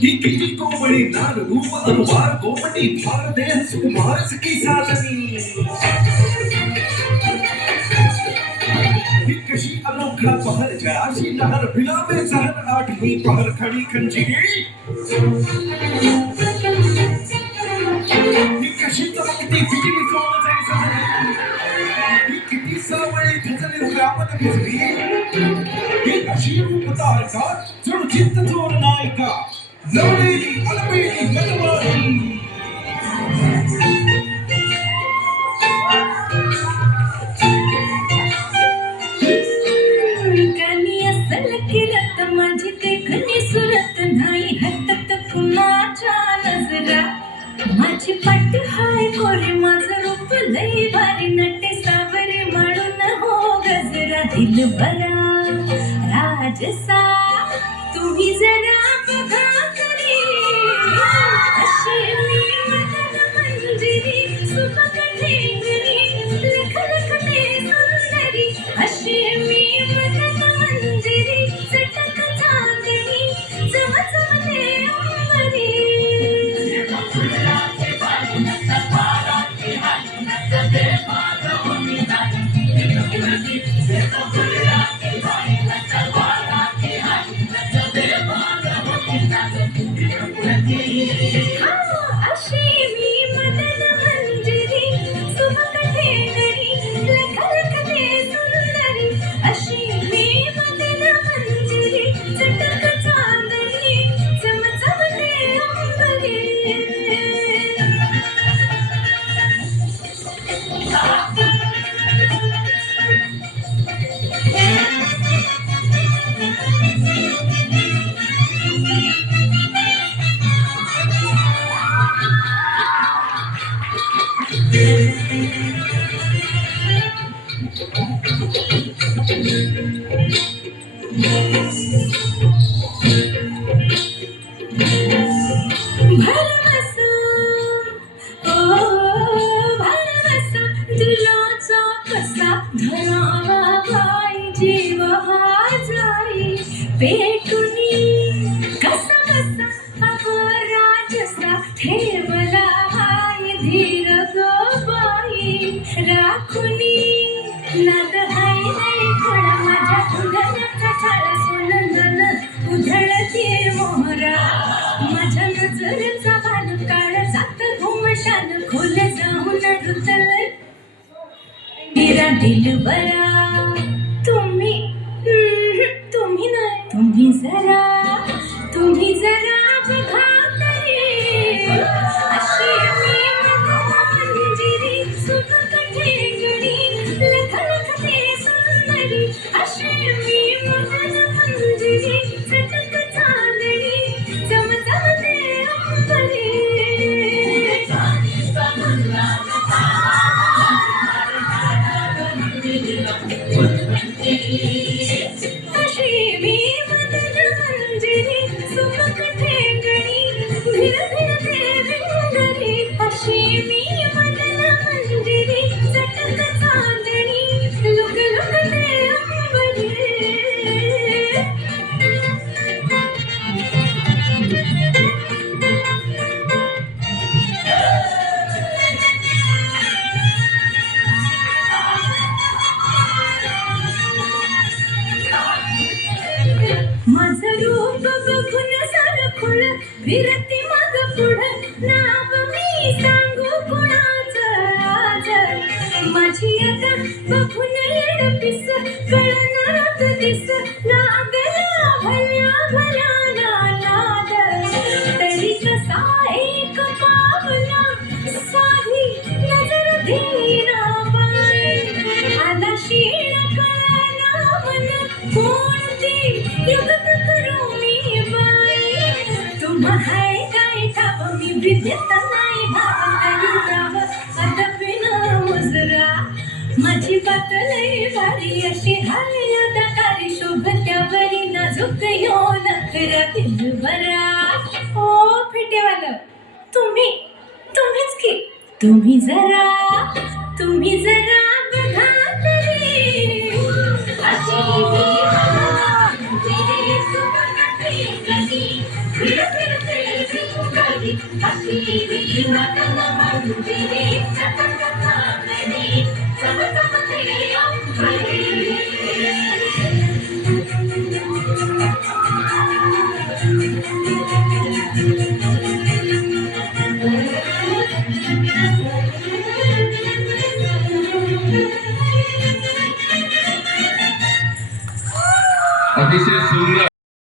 किती कोमळी नार रूप अनुभार कोमटी फार देह सुकुमार सखी ही कशी अनोखा पहर जयाशी लहर बिलावे सहर आठवी पहर खडी खंजीरी ही कशी चमकती बिजली सोन जैसा ही किती सावळी भिजली ही अशी रूप तारका जणू चित्त जवळेली अलबेली गतवाली माझी ते किरत माझी सुरत नाही हटत कुणाच्या नजरा माझी पाट हाय कोरे माझं रूप लई भारी नटे सावरे म्हणून हो गजरा दिल बरा. राजसा तुम्ही जरा बघा. पेटुनी कसा कसा अपराजसा ठेवला मेरा सरखुळ फिरती मग पुढं. नाव मी सांगू कुणाचं आज? माझी आता बघून येडपीस कळणारच दिस. नखर ओ हो, तुम्ही तुम्हीच की. तुम्ही जरा तुम्ही जरा बघा तरी. अशी फिर फिर फिर अशी Ese es un